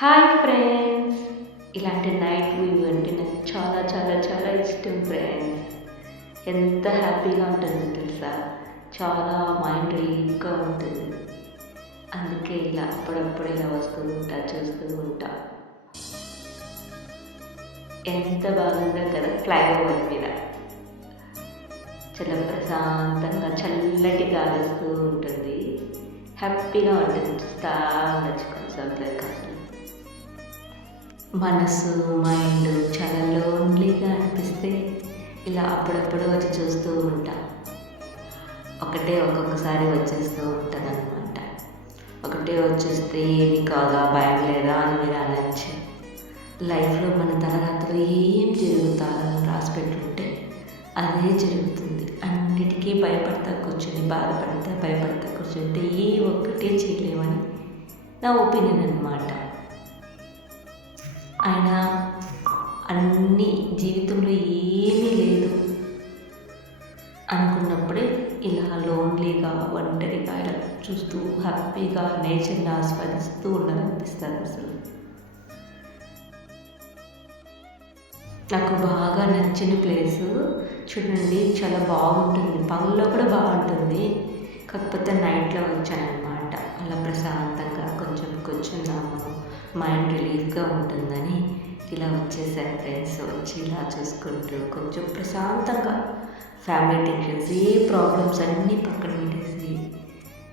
Hi friends, ఇలాంటి night view అంటే నాకు చాలా చాలా చాలా ఇష్టం ఫ్రెండ్స్. ఎంత హ్యాపీగా ఉంటుందో తెలుసా, చాలా మైండ్ రిలీఫ్గా ఉంటుంది. అందుకే ఇలా అప్పుడప్పుడు ఇలా వస్తూ ఉంటా, చూస్తూ ఉంటా. ఎంత బాగుందో కదా ఫ్లైఓవర్ మీద. చాలా ప్రశాంతంగా చల్లటి గాలి వస్తూ ఉంటుంది. హ్యాపీగా ఉంటుంది, చూస్తా ఉండొచ్చు కొంచెం. మనసు మైండ్ చాలా లోన్లీగా అనిపిస్తే ఇలా అప్పుడప్పుడు వచ్చి చూస్తూ ఉంటా. ఒక్కొక్కసారి వచ్చేస్తూ ఉంటుంది అనమాట. ఒకటే వచ్చేస్తే ఏమి కాదా, భయం లేదా అని మీరు అనొచ్చు. లైఫ్లో మన తలరాత్రులు ఏం జరుగుతారో రాసి పెట్టుంటే అదే జరుగుతుంది. అన్నిటికీ భయపడతా కూర్చొని భయపడతా కూర్చుంటే ఏ ఒక్కటే చేయలేమని నా ఒపీనియన్ అనమాట. ఆయన అన్ని జీవితంలో ఏమీ లేదు అనుకున్నప్పుడే ఇలా లోన్లీగా ఒంటరిగా ఇలా చూస్తూ హ్యాపీగా నేచర్ని ఆస్వాదిస్తూ ఉండాలనిపిస్తుంది. అసలు నాకు బాగా నచ్చిన ప్లేసు చూడండి, చాలా బాగుంటుంది. పనుల్లో కూడా బాగుంటుంది, కాకపోతే నైట్లో వచ్చానమాట. అలా ప్రశాంతంగా కొంచెం కూర్చున్నాము, మైండ్ రిలీఫ్గా ఉంటుందని ఇలా వచ్చేసాను ఫ్రెండ్స్. వచ్చి ఇలా చూసుకుంటూ కొంచెం ప్రశాంతంగా ఫ్యామిలీ టెన్షన్స్, ఏ ప్రాబ్లమ్స్ అన్నీ పక్కన పెట్టేసి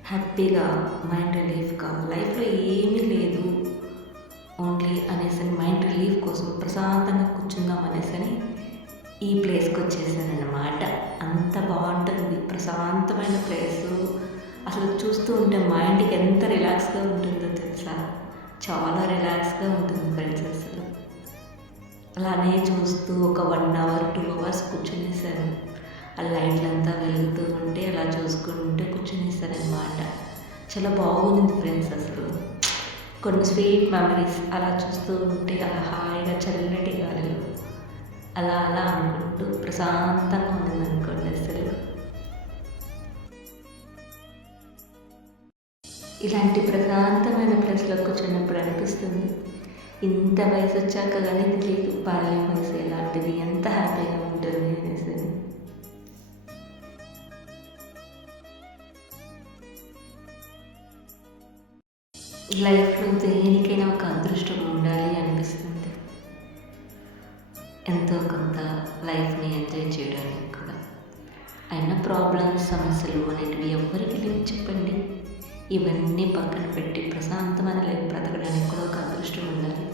హ్యాపీగా మైండ్ రిలీఫ్గా, లైఫ్లో ఏమీ లేదు ఓన్లీ అనేసి మైండ్ రిలీఫ్ కోసం ప్రశాంతంగా కూర్చుందాం అనేసి ఈ ప్లేస్కి వచ్చేసానన్నమాట. అంత బాగుంటుంది, ప్రశాంతమైన ప్లేసు. అసలు చూస్తూ ఉంటే మైండ్కి ఎంత రిలాక్స్గా ఉంటుందో తెలుసా, చాలా రిలాక్స్గా ఉంటుంది ఫ్రెండ్స్. అసలు అలానే చూస్తూ ఒక 1 అవర్ 2 అవర్స్ కూర్చునేసాను. ఆ లైట్లంతా వెలుగుతూ ఉంటే అలా చూసుకుంటూ కూర్చునేసానమాట. చాలా బాగుంది ఫ్రెండ్స్. అసలు కొన్ని స్వీట్ మెమరీస్ అలా చూస్తూ ఉంటే అలా హాయిగా చల్లటి గాలిలో అలా అలా అనుకుంటూ ప్రశాంతంగా ఉంటుంది అనుకోండి. అసలు ఇలాంటి ప్రశాంతమైన ప్లేస్లో కూర్చున్నప్పుడు అనిపిస్తుంది, ఇంత వయసు వచ్చాక కానీ తెలియదు బాల్యం వయసు ఎలాంటిది, ఎంత హ్యాపీగా ఉంటుంది అనేసి. లైఫ్లో దేనికైనా ఒక అదృష్టం ఉండాలి అనిపిస్తుంది. ఎంతో కొంత లైఫ్ని ఎంజాయ్ చేయడానికి కూడా. అయినా ప్రాబ్లమ్స్, సమస్యలు అనేటివి ఎవరికి లేవు చెప్పండి. ఇవన్నీ పక్కన పెట్టి ప్రశాంతమైన లైఫ్ బ్రతకడానికి కూడా ఒక అదృష్టం ఉండాలి.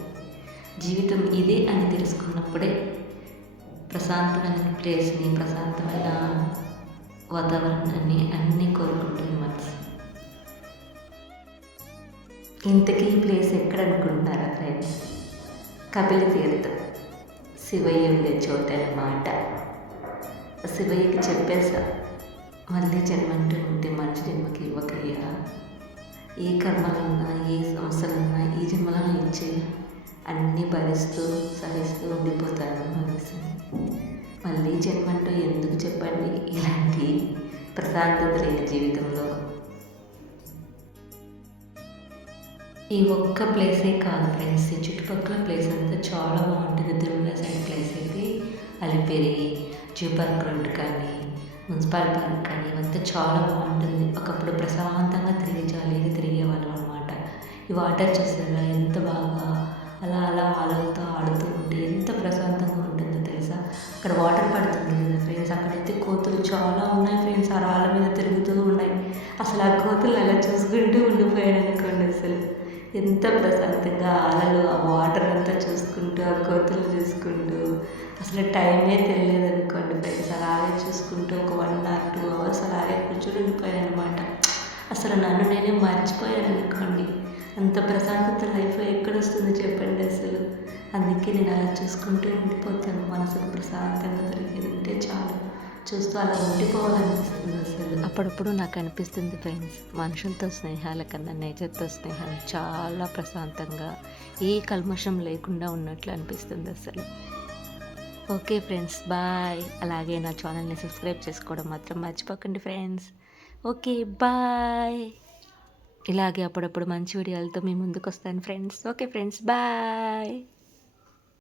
జీవితం ఇదే అని తెలుసుకున్నప్పుడే ప్రశాంతమైన ప్లేస్ని, ప్రశాంతమైన వాతావరణాన్ని అన్నీ కోరుకుంటుంది మనసు. ఇంతకీ ప్లేస్ ఎక్కడ అనుకుంటున్నారా ఫ్రెండ్స్? కపిల తీర్థం, శివయ్య ఉండే చోట అన్నమాట. శివయ్యకి చెప్పేసా, మళ్ళీ జన్మంటూ ఉంటే మంచి జన్మకి ఇవ్వకయ్యా, ఏ కర్మలున్నా ఏ సమస్యలున్నా ఈ జన్మలో ఇచ్చే అన్నీ భరిస్తూ సహిస్తూ ఉండిపోతాను అనేసి. మళ్ళీ జన్మంటూ ఎందుకు చెప్పండి ఇలాంటి ప్రశాంతత లేని జీవితంలో. ఈ ఒక్క ప్లేసే కాదు ఫ్రెండ్స్, ఈ చుట్టుపక్కల ప్లేస్ అంతా చాలా బాగుంటుంది. తిరుమల సైడ్ ప్లేస్ అయితే అలిపిరి, జూ పార్క్ రోడ్ కానీ, మున్సిపల్ పార్క్ కానీ ఇవంతా చాలా బాగుంటుంది. ఒకప్పుడు ప్రశాంతంగా జాలీగా తిరిగేవాళ్ళం అనమాట. ఈ వాటర్ చూసారా ఎంత బాగా అలా అలా అలలతో ఆడుతూ ఉంటే ఎంత ప్రశాంతంగా ఉంటుందో తెలుసా. అక్కడ వాటర్ పడుతుంది కదా ఫ్రెండ్స్, అక్కడైతే కోతులు చాలా ఉన్నాయి ఫ్రెండ్స్, ఆ రాళ్ళ మీద తిరుగుతూ ఉన్నాయి. అసలు ఆ కోతులు అలా చూసుకుంటూ ఉండిపోయాను అనుకోండి. అసలు ఎంత ప్రశాంతంగా అలలు, ఆ వాటర్ అంతా చూసుకుంటూ, ఆ కోతులు చూసుకుంటూ అసలు టైమే తెలియదు అనుకోండి ఫ్రెండ్స్. అలాగే చూసుకుంటూ ఒక 1 or 2 అవర్స్ అలాగే కూర్చొని ఉండిపోయాను అనమాట. అసలు నన్ను నేనే మర్చిపోయాను అనుకోండి. అంత ప్రశాంతత లైఫ్లో ఎక్కడొస్తుంది చెప్పండి అసలు. అందుకే నేను అలా చూసుకుంటూ ఉండిపోతాను. మనసుకు ప్రశాంతంగా దొరికేది ఉంటే చాలు, చూస్తూ అలా ఉండిపోవాలనిపిస్తుంది. అసలు అప్పుడప్పుడు నాకు అనిపిస్తుంది ఫ్రెండ్స్, మనుషులతో స్నేహాల కన్నా నేచర్తో స్నేహాలు చాలా ప్రశాంతంగా, ఏ కల్మషం లేకుండా ఉన్నట్లు అనిపిస్తుంది అసలు. Okay friends, bye. అలాగే నా ఛానల్ని సబ్స్క్రైబ్ చేసుకోవడం మాత్రం మర్చిపోకండి ఫ్రెండ్స్. Okay, bye. ఇలాగే అప్పుడప్పుడు మంచి వీడియోలతో మీ ముందుకొస్తాను ఫ్రెండ్స్. Okay friends, bye.